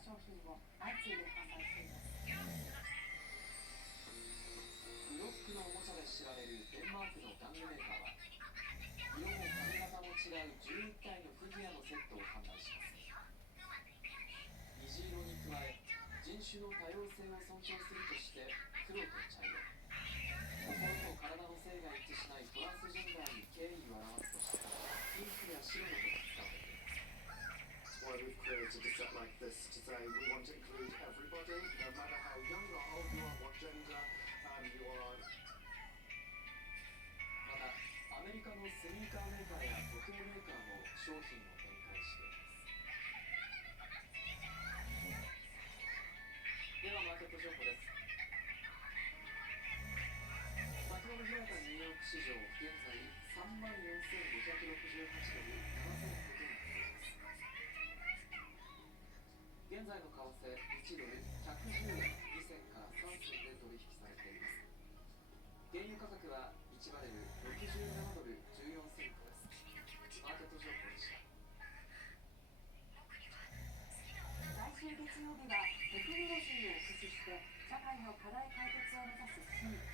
商品を相次いで販売しています。ブロックのおもちゃで知られるデンマークの玩具メーカーは、色も髪型も違う11体のフィギュアのセットを販売します。虹色に加え、人種の多様性を尊重するとして黒と茶色、心と体の性が一致しないトランスジェンダーに敬意を表すとしてピンクや白などが使われています。Why we've created a set like this to say we want to include everybody, no matter how young or old you are, what gender you are. また、アメリカのスニーカーメーカーや時計メーカーも商品を展開しています。ではマーケット情報です。先ほど開いたニューヨーク市場、現在34,568ドル7セントとなっています。現在の為替1ドル110円2銭から3銭で取引されています。原油価格は1バレル67ドル14セントです。マーケット情報でした。来週月曜日はテクノロジーを駆使して社会の課題解決を目指すスニーカ